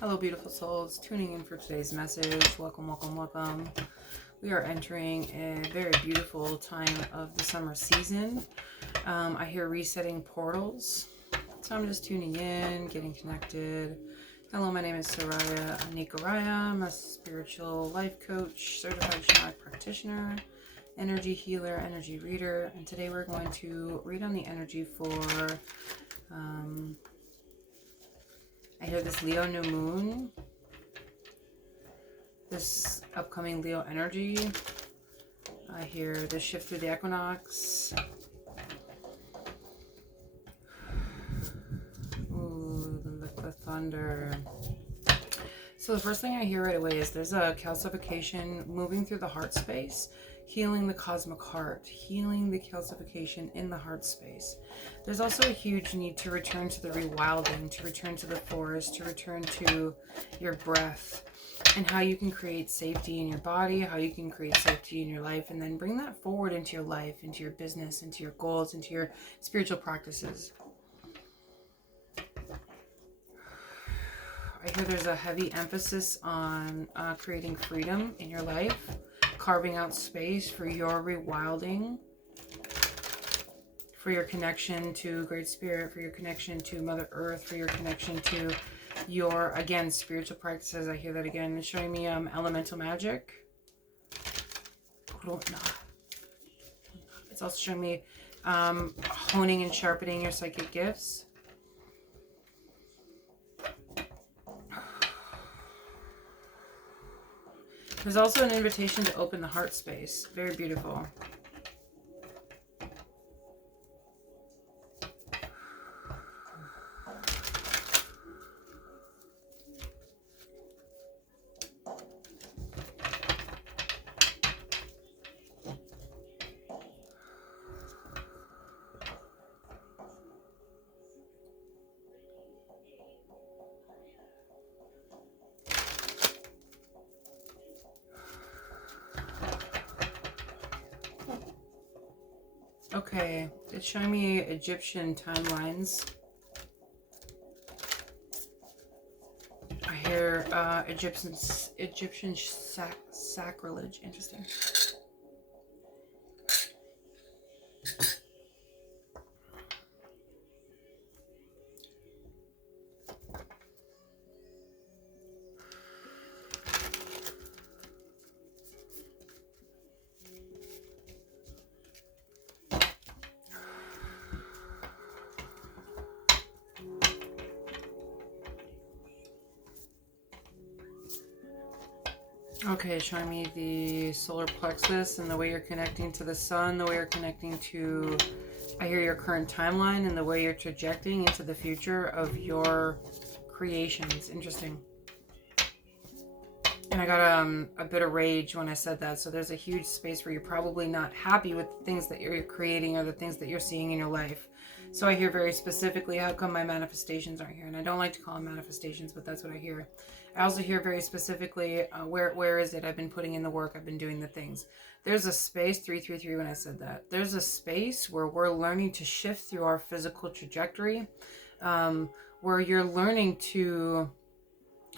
Hello, beautiful souls. Tuning in for today's message. Welcome, welcome, welcome. We are entering a very beautiful time of the summer season. I hear resetting portals. So I'm just tuning in, getting connected. Hello, my name is Soraya Anikaraya. I'm a spiritual life coach, certified shamanic practitioner, energy healer, energy reader. And today we're going to read on the energy for... I hear this Leo new moon, this upcoming Leo energy. I hear the shift through the equinox. Ooh, the thunder. So the first thing I hear right away is there's a calcification moving through the heart space, healing the cosmic heart, healing the calcification in the heart space. There's also a huge need to return to the rewilding, to return to the forest, to return to your breath, and how you can create safety in your body, how you can create safety in your life, and then bring that forward into your life, into your business, into your goals, into your spiritual practices. I hear there's a heavy emphasis on creating freedom in your life, carving out space for your rewilding, for your connection to Great Spirit, for your connection to Mother Earth, for your connection to your, again, spiritual practices. I hear that again. It's showing me elemental magic. It's also showing me honing and sharpening your psychic gifts. There's also an invitation to open the heart space. Very beautiful. Okay, it's showing me Egyptian timelines. I hear Egyptian sacrilege. Interesting. Okay, showing me the solar plexus and the way you're connecting to the sun, the way you're connecting to, I hear your current timeline and the way you're trajecting into the future of your creations. Interesting. And I got a bit of rage when I said that. So there's a huge space where you're probably not happy with the things that you're creating or the things that you're seeing in your life. So I hear very specifically, how come my manifestations aren't here? And I don't like to call them manifestations, but that's what I hear. I also hear very specifically, where is it? I've been putting in the work. I've been doing the things. There's a space, 333 when I said that. There's a space where we're learning to shift through our physical trajectory, where you're learning to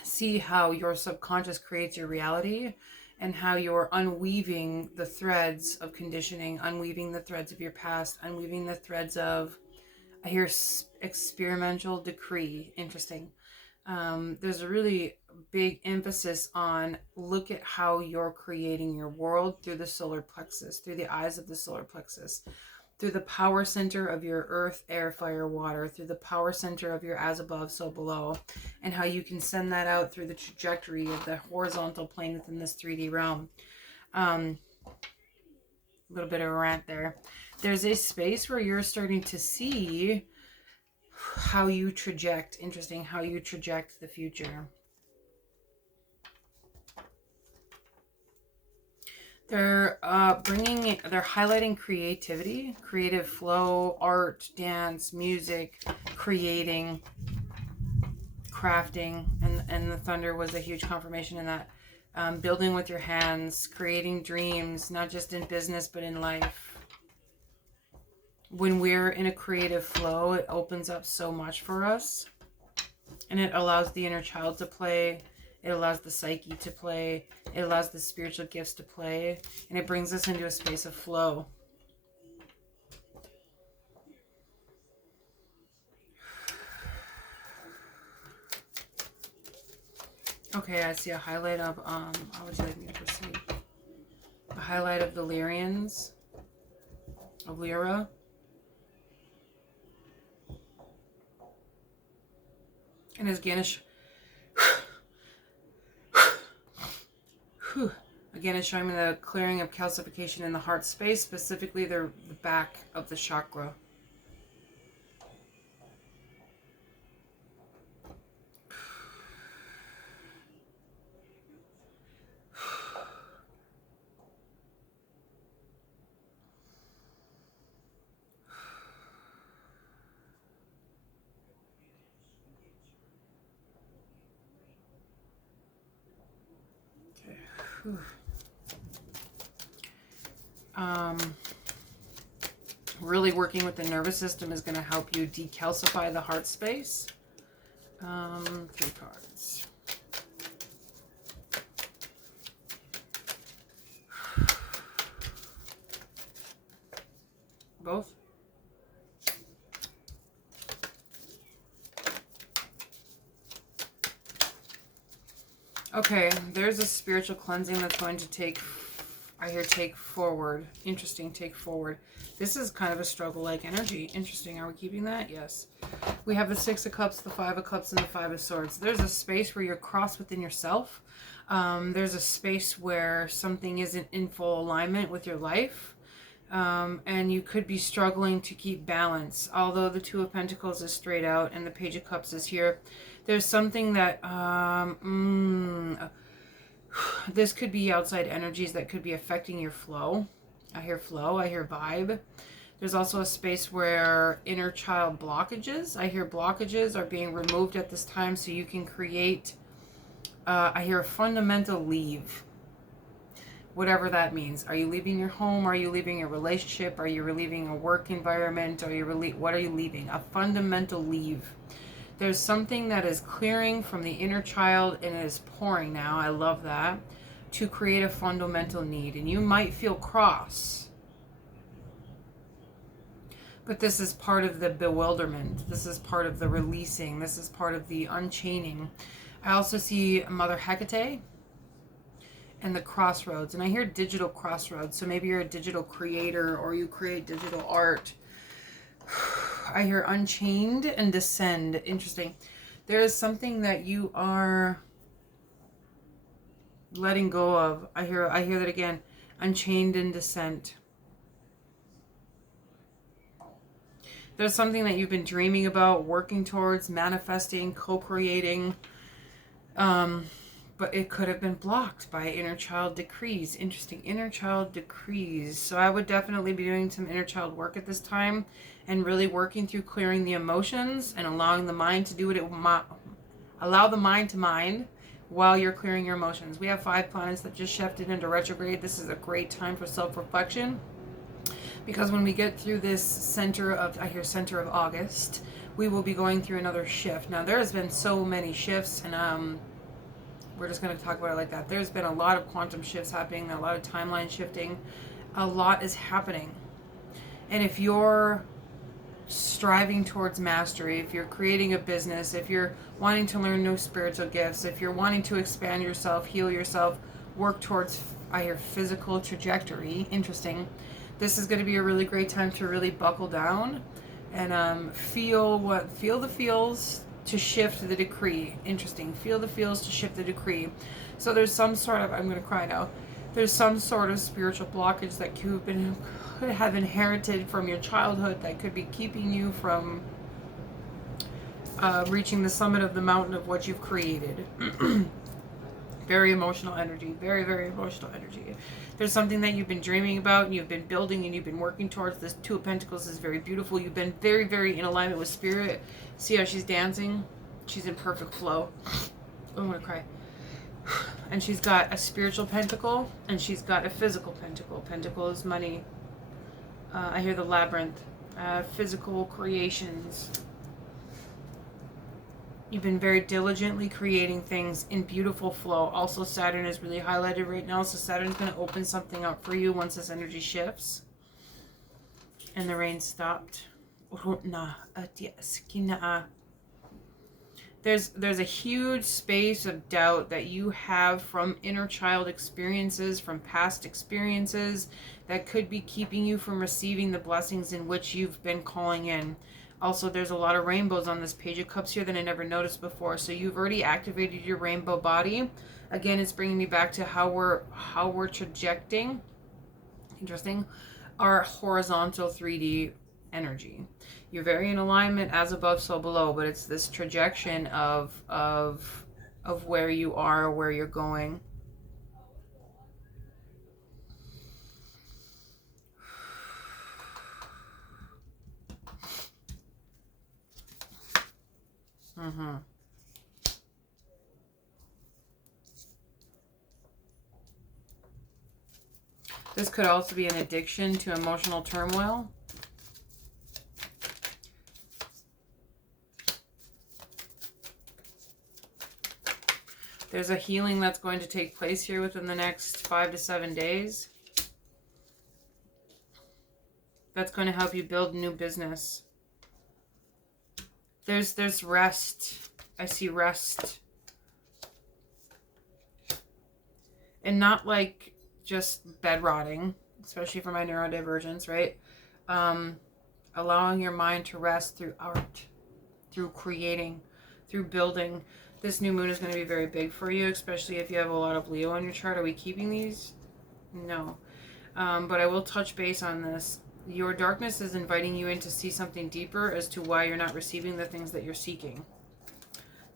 see how your subconscious creates your reality and how you're unweaving the threads of conditioning, unweaving the threads of your past, unweaving the threads of, I hear experimental decree. Interesting. There's a really big emphasis on look at how you're creating your world through the solar plexus, through the eyes of the solar plexus, through the power center of your earth, air, fire, water, through the power center of your as above, so below, and how you can send that out through the trajectory of the horizontal plane within this 3D realm. A little bit of a rant there. There's a space where you're starting to see how you traject. Interesting, how you traject the future. They're highlighting creativity, creative flow, art, dance, music, creating, crafting, and the thunder was a huge confirmation in that. Building with your hands, creating dreams, not just in business, but in life. When we're in a creative flow, it opens up so much for us. And it allows the inner child to play. It allows the psyche to play. It allows the spiritual gifts to play. And it brings us into a space of flow. Okay, I see a highlight of, how would you like me to proceed? A highlight of the Lyrians, of Lyra. And as Ganesh, again, is showing me the clearing of calcification in the heart space, specifically the back of the chakra. Really working with the nervous system is going to help you decalcify the heart space. 3 cards. Both? Okay, there's a spiritual cleansing that's going to take, I hear take forward. Interesting, take forward. This is kind of a struggle-like energy. Interesting. Are we keeping that? Yes. We have the 6 of Cups, the 5 of Cups, and the 5 of Swords. There's a space where you're crossed within yourself. There's a space where something isn't in full alignment with your life. And you could be struggling to keep balance. Although the 2 of Pentacles is straight out and the Page of Cups is here. There's something that... this could be outside energies that could be affecting your flow. I hear flow. I hear vibe. There's also a space where inner child blockages. I hear blockages are being removed at this time so you can create, I hear a fundamental leave. Whatever that means. Are you leaving your home? Are you leaving a relationship? Are you leaving a work environment? What are you leaving? A fundamental leave. There's something that is clearing from the inner child and it is pouring now. I love that. To create a fundamental need. And you might feel cross. But this is part of the bewilderment. This is part of the releasing. This is part of the unchaining. I also see Mother Hecate and the crossroads. And I hear digital crossroads. So maybe you're a digital creator or you create digital art. I hear unchained and descend. Interesting. There is something that you are letting go of. I hear that again. Unchained and descent. There's something that you've been dreaming about, working towards, manifesting, co-creating. But it could have been blocked by inner child decrees. Interesting. Inner child decrees. So I would definitely be doing some inner child work at this time and really working through clearing the emotions and allowing the mind to do what it allow the mind to mind while you're clearing your emotions. We have 5 planets that just shifted into retrograde. This is a great time for self-reflection because when we get through this center of August, we will be going through another shift. Now there has been so many shifts and we're just going to talk about it like that. There's been a lot of quantum shifts happening, a lot of timeline shifting. A lot is happening. And if you're striving towards mastery, if you're creating a business, if you're wanting to learn new spiritual gifts, if you're wanting to expand yourself, heal yourself, work towards your physical trajectory, interesting. This is going to be a really great time to really buckle down and feel the feels to shift the decree. Interesting. Feel the feels to shift the decree. So there's some sort of, I'm going to cry now. There's some sort of spiritual blockage that could have inherited from your childhood that could be keeping you from reaching the summit of the mountain of what you've created. Very emotional energy. Very, very emotional energy. There's something that you've been dreaming about and you've been building and you've been working towards. This 2 of Pentacles is very beautiful. You've been very, very in alignment with spirit. See how she's dancing? She's in perfect flow. Oh, I'm going to cry. And she's got a spiritual pentacle and she's got a physical pentacle. Pentacle is money. I hear the labyrinth. Physical creations. You've been very diligently creating things in beautiful flow. Also, Saturn is really highlighted right now. So Saturn's going to open something up for you once this energy shifts. And the rain stopped. There's a huge space of doubt that you have from inner child experiences, from past experiences, that could be keeping you from receiving the blessings in which you've been calling in. Also, there's a lot of rainbows on this Page of Cups here that I never noticed before. So you've already activated your rainbow body. Again, it's bringing me back to how we're trajecting. Interesting. Our horizontal 3D energy. You're very in alignment, as above, so below, but it's this trajection of where you are, where you're going. This could also be an addiction to emotional turmoil. There's a healing that's going to take place here within the next 5 to 7 days. That's going to help you build a new business. There's rest. I see rest. And not like just bed rotting, especially for my neurodivergence, right? Allowing your mind to rest through art, through creating, through building. This new moon is going to be very big for you, especially if you have a lot of Leo on your chart. Are we keeping these? No. But I will touch base on this. Your darkness is inviting you in to see something deeper as to why you're not receiving the things that you're seeking.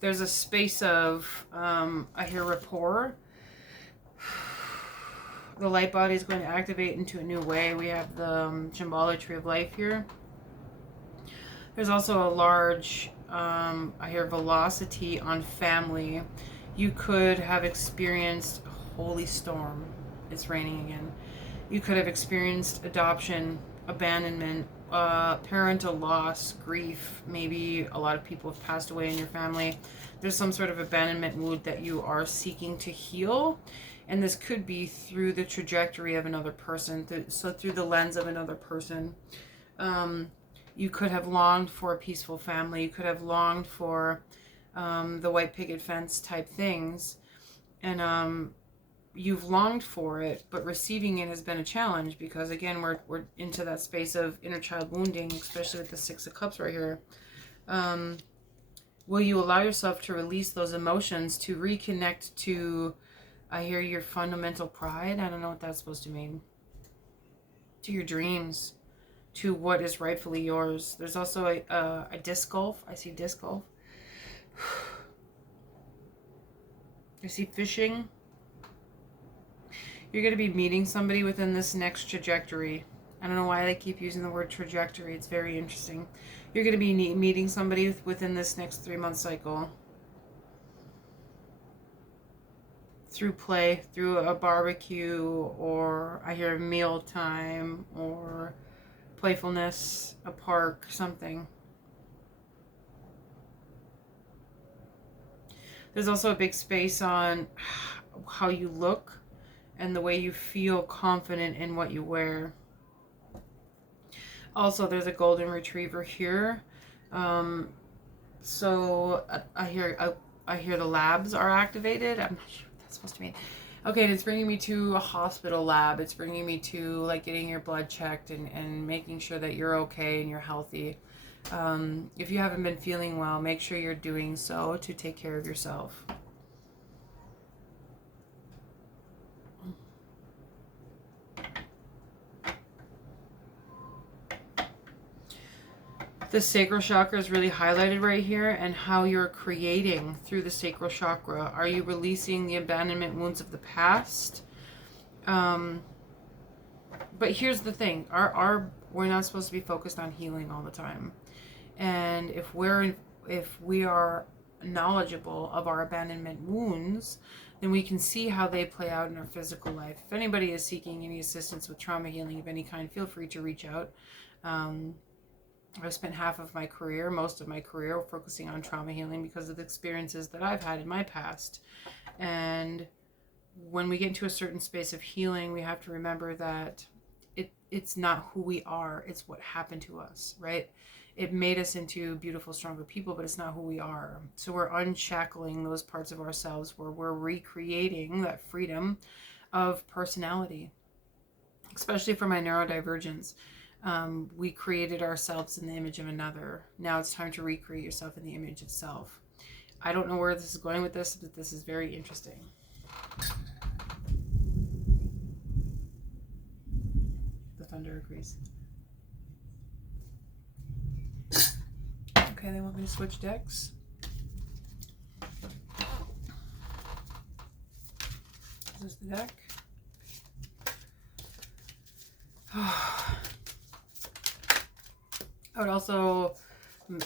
There's a space of, I hear rapport. The light body is going to activate into a new way. We have the Shambhala Tree of Life here. There's also a large, I hear velocity on family. You could have experienced a holy storm. It's raining again. You could have experienced adoption, abandonment, parental loss, grief. Maybe a lot of people have passed away in your family. There's some sort of abandonment wound that you are seeking to heal. And this could be through the trajectory of another person, so through the lens of another person. You could have longed for a peaceful family. You could have longed for the white picket fence type things. And you've longed for it, but receiving it has been a challenge because, again, we're into that space of inner child wounding, especially with the Six of Cups right here. Will you allow yourself to release those emotions, to reconnect to, I hear, your fundamental pride? I don't know what that's supposed to mean. To your dreams, to what is rightfully yours. There's also a disc golf. I see disc golf. I see fishing. You're going to be meeting somebody within this next trajectory. I don't know why they keep using the word trajectory. It's very interesting. You're going to be meeting somebody within this next 3-month cycle. Through play, through a barbecue, or I hear meal time, or playfulness, a park, something. There's also a big space on how you look and the way you feel confident in what you wear. Also, there's a golden retriever here. So I hear the labs are activated. I'm not sure what that's supposed to mean. Okay, and it's bringing me to a hospital lab. It's bringing me to like getting your blood checked and making sure that you're okay and you're healthy. If you haven't been feeling well, make sure you're doing so to take care of yourself. The sacral chakra is really highlighted right here, and how you're creating through the sacral chakra. Are you releasing the abandonment wounds of the past? But here's the thing: we're not supposed to be focused on healing all the time. And if we are knowledgeable of our abandonment wounds, then we can see how they play out in our physical life. If anybody is seeking any assistance with trauma healing of any kind, feel free to reach out. I've spent half of my career, most of my career, focusing on trauma healing because of the experiences that I've had in my past. And when we get into a certain space of healing, we have to remember that it's not who we are, it's what happened to us, right? It made us into beautiful, stronger people, but it's not who we are. So we're unshackling those parts of ourselves where we're recreating that freedom of personality, especially for my neurodivergence. We created ourselves in the image of another. Now it's time to recreate yourself in the image of self. I don't know where this is going with this, but this is very interesting. The thunder agrees. Okay, they want me to switch decks. Is this the deck? I would also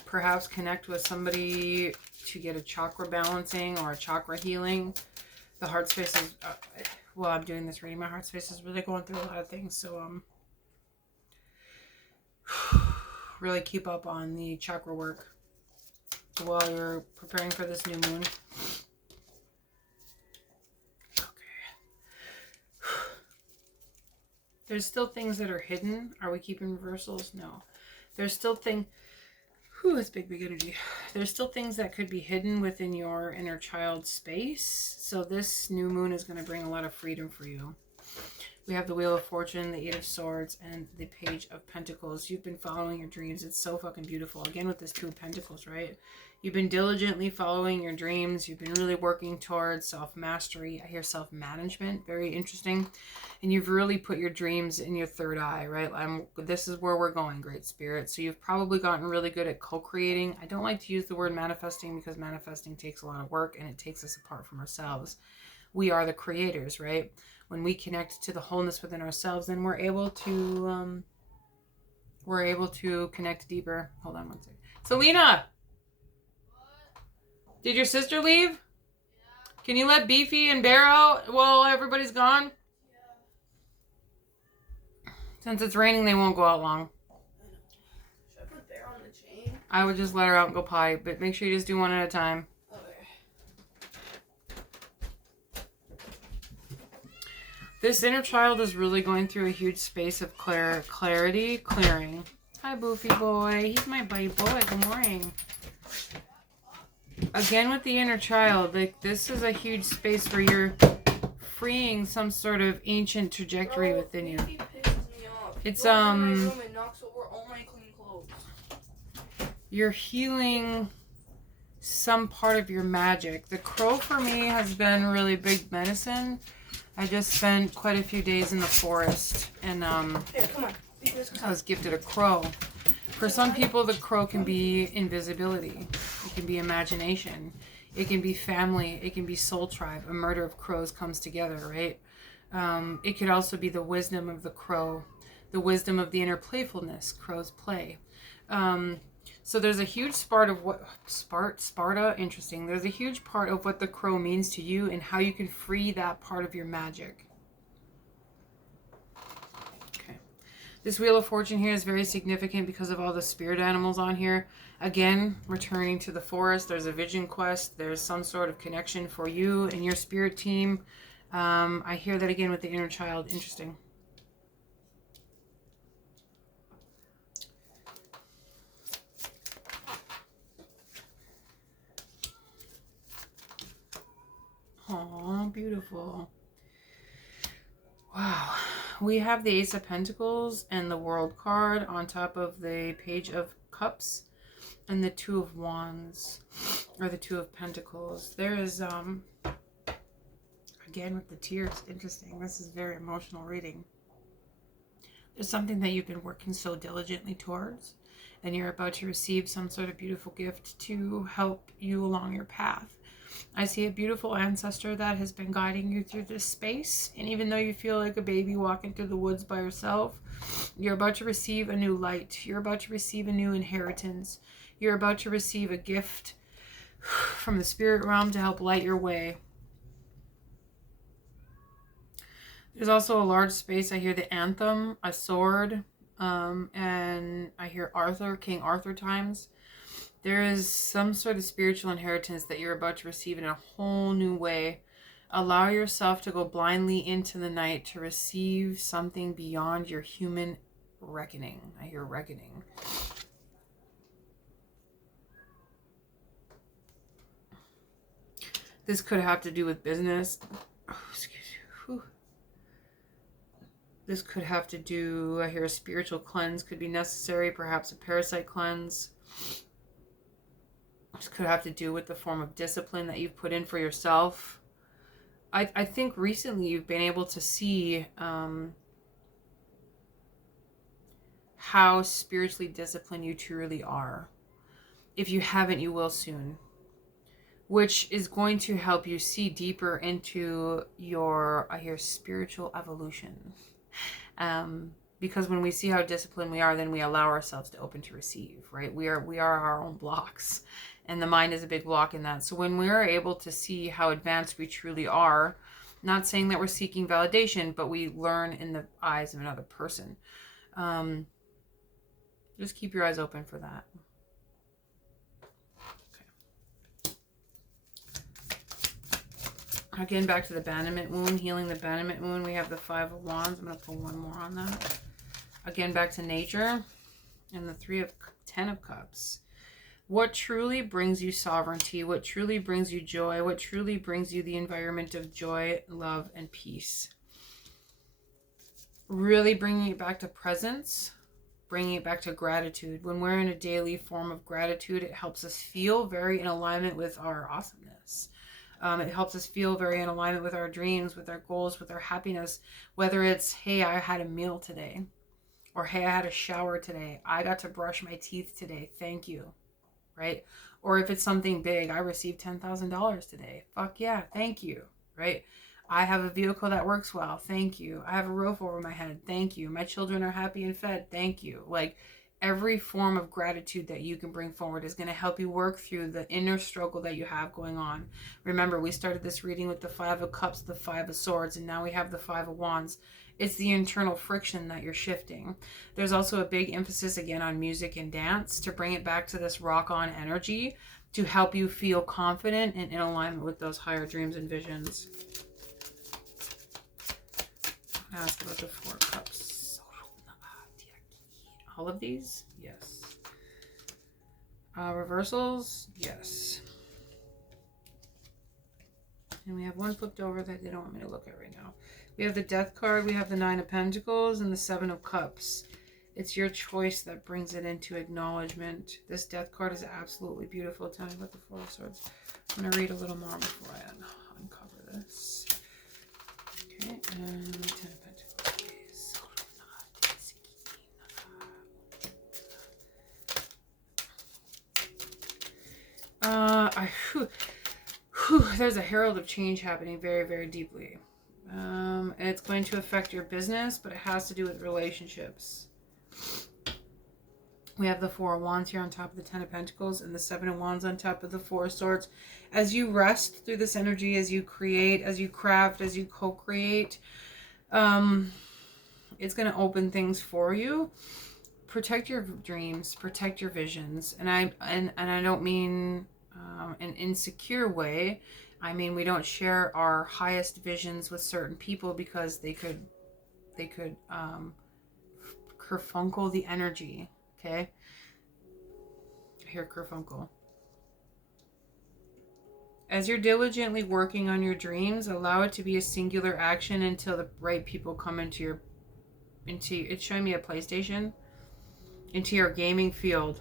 perhaps connect with somebody to get a chakra balancing or a chakra healing. The heart space is, well, I'm doing this reading. My heart space is really going through a lot of things. So, really keep up on the chakra work while you're preparing for this new moon. Okay. There's still things that are hidden. Are we keeping reversals? No. There's still things. It's big energy. There's still things that could be hidden within your inner child space. So this new moon is going to bring a lot of freedom for you. We have the Wheel of Fortune, the Eight of Swords, and the Page of Pentacles. You've been following your dreams. It's so fucking beautiful. Again, with this Two of Pentacles, right? You've been diligently following your dreams. You've been really working towards self-mastery. I hear self-management. Very interesting. And you've really put your dreams in your third eye, right? This is where we're going, Great Spirit. So you've probably gotten really good at co-creating. I don't like to use the word manifesting because manifesting takes a lot of work and it takes us apart from ourselves. We are the creators, right? When we connect to the wholeness within ourselves, then we're able to connect deeper. Hold on one second. Selena! What? Did your sister leave? Yeah. Can you let Beefy and Bear out while everybody's gone? Yeah. Since it's raining, they won't go out long. I know. Should I put Bear on the chain? I would just let her out and go potty, but make sure you just do one at a time. This inner child is really going through a huge space of clarity, clearing. Hi, Boofy boy. He's my buddy boy. Good morning. Again, with the inner child, like this is a huge space where you're freeing some sort of ancient trajectory within you. It's you're healing some part of your magic. The crow for me has been really big medicine. I just spent quite a few days in the forest, and Here, come on. I was gifted a crow. For some people, the crow can be invisibility. It can be imagination. It can be family. It can be soul tribe. A murder of crows comes together, right? It could also be the wisdom of the crow, the wisdom of the inner playfulness. Crows play. So there's a huge part of what Sparta, interesting. There's a huge part of what the crow means to you and how you can free that part of your magic. Okay. This Wheel of Fortune here is very significant because of all the spirit animals on here. Again, returning to the forest, there's a vision quest. There's some sort of connection for you and your spirit team. I hear that again with the inner child. Interesting. Oh, beautiful. Wow. We have the Ace of Pentacles and the World card on top of the Page of Cups and the Two of Wands, or the Two of Pentacles. There is, again with the tears, interesting. This is very emotional reading. There's something that you've been working so diligently towards, and you're about to receive some sort of beautiful gift to help you along your path. I see a beautiful ancestor that has been guiding you through this space. And even though you feel like a baby walking through the woods by yourself, you're about to receive a new light. You're about to receive a new inheritance. You're about to receive a gift from the spirit realm to help light your way. There's also a large space. I hear the anthem, a sword, And I hear Arthur, King Arthur times. There is some sort of spiritual inheritance that you're about to receive in a whole new way. Allow yourself to go blindly into the night to receive something beyond your human reckoning. I hear reckoning. This could have to do with business. Oh, excuse me. Whew. This could have to do, I hear a spiritual cleanse could be necessary, perhaps a parasite cleanse. This could have to do with the form of discipline that you've put in for yourself. I think recently you've been able to see how spiritually disciplined you truly are. If you haven't, you will soon. Which is going to help you see deeper into your, I hear, spiritual evolution. Because when we see how disciplined we are, then we allow ourselves to open to receive, right? We are our own blocks, and the mind is a big block in that. So when we are able to see how advanced we truly are, not saying that we're seeking validation, but we learn in the eyes of another person. Just keep your eyes open for that. Okay. Again, back to the abandonment wound, healing the abandonment wound. We have the Five of Wands. I'm going to pull one more on that. Again, back to nature and the Ten of Cups. What truly brings you sovereignty? What truly brings you joy? What truly brings you the environment of joy, love, and peace? Really bringing it back to presence, bringing it back to gratitude. When we're in a daily form of gratitude, it helps us feel very in alignment with our awesomeness. It helps us feel very in alignment with our dreams, with our goals, with our happiness. Whether it's, hey, I had a meal today. Or, hey, I had a shower today. I got to brush my teeth today. Thank you. Right? Or if it's something big, I received $10,000 today. Fuck yeah, thank you. Right? I have a vehicle that works well. Thank you. I have a roof over my head. Thank you. My children are happy and fed. Thank you. Like, every form of gratitude that you can bring forward is going to help you work through the inner struggle that you have going on. Remember, we started this reading with the Five of Cups, the Five of Swords, and now we have the Five of Wands. It's the internal friction that you're shifting. There's also a big emphasis again on music and dance to bring it back to this rock-on energy to help you feel confident and in alignment with those higher dreams and visions. Ask about the Four of Cups. All of these? Yes. Reversals? Yes. And we have one flipped over that they don't want me to look at right now. We have the Death card, we have the Nine of Pentacles, and the Seven of Cups. It's your choice that brings it into acknowledgement. This Death card is absolutely beautiful. Tell me about the Four of Swords. I'm going to read a little more before I uncover this. Okay, and Ten of Pentacles. There's a herald of change happening very, very deeply. And it's going to affect your business, but it has to do with relationships. We have the Four of Wands here on top of the Ten of Pentacles and the Seven of Wands on top of the Four of Swords. As you rest through this energy, as you create, as you craft, as you co-create, it's going to open things for you. Protect your dreams, protect your visions. And I don't mean an insecure way. I mean, we don't share our highest visions with certain people because they could kerfunkel the energy. Okay? I hear kerfunkel. As you're diligently working on your dreams, allow it to be a singular action until the right people come into it's showing me a PlayStation, into your gaming field.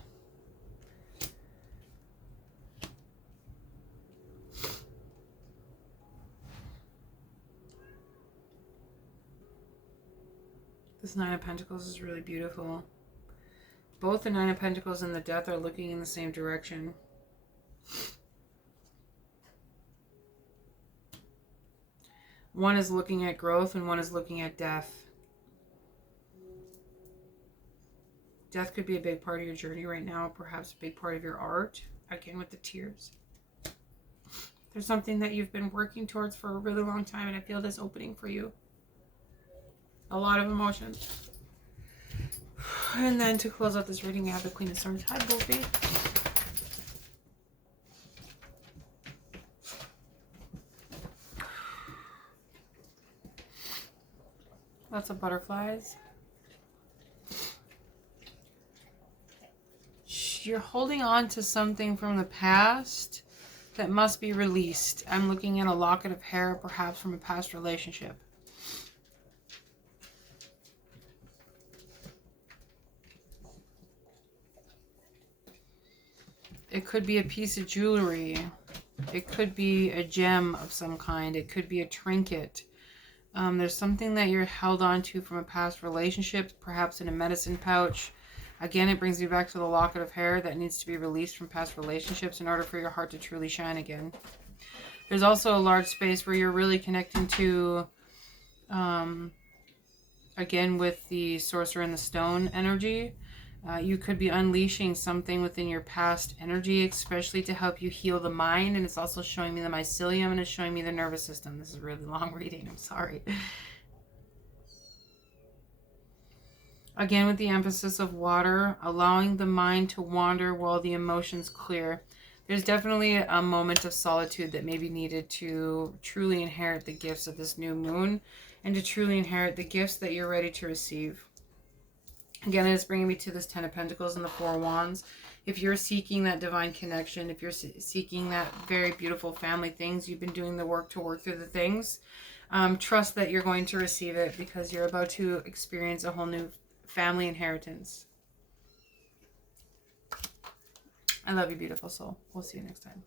This Nine of Pentacles is really beautiful. Both the Nine of Pentacles and the Death are looking in the same direction. One is looking at growth and one is looking at death. Death could be a big part of your journey right now, perhaps a big part of your art. Again, with the tears. There's something that you've been working towards for a really long time, and I feel this opening for you. A lot of emotions. And then to close out this reading, we have the Queen of Swords. Hi, Wolfie. Lots of butterflies. You're holding on to something from the past that must be released. I'm looking at a locket of hair, perhaps from a past relationship. It could be a piece of jewelry. It could be a gem of some kind. It could be a trinket. There's something that you're held on to from a past relationship, perhaps in a medicine pouch. Again, it brings you back to the locket of hair that needs to be released from past relationships in order for your heart to truly shine again. There's also a large space where you're really connecting to, again, with the Sorcerer and the Stone energy. You could be unleashing something within your past energy, especially to help you heal the mind. And it's also showing me the mycelium and it's showing me the nervous system. This is a really long reading. I'm sorry. Again, with the emphasis of water, allowing the mind to wander while the emotions clear. There's definitely a moment of solitude that may be needed to truly inherit the gifts of this new moon and to truly inherit the gifts that you're ready to receive. Again, it's bringing me to this Ten of Pentacles and the Four of Wands. If you're seeking that divine connection, if you're seeking that very beautiful family things, you've been doing the work to work through the things, trust that you're going to receive it because you're about to experience a whole new family inheritance. I love you, beautiful soul. We'll see you next time.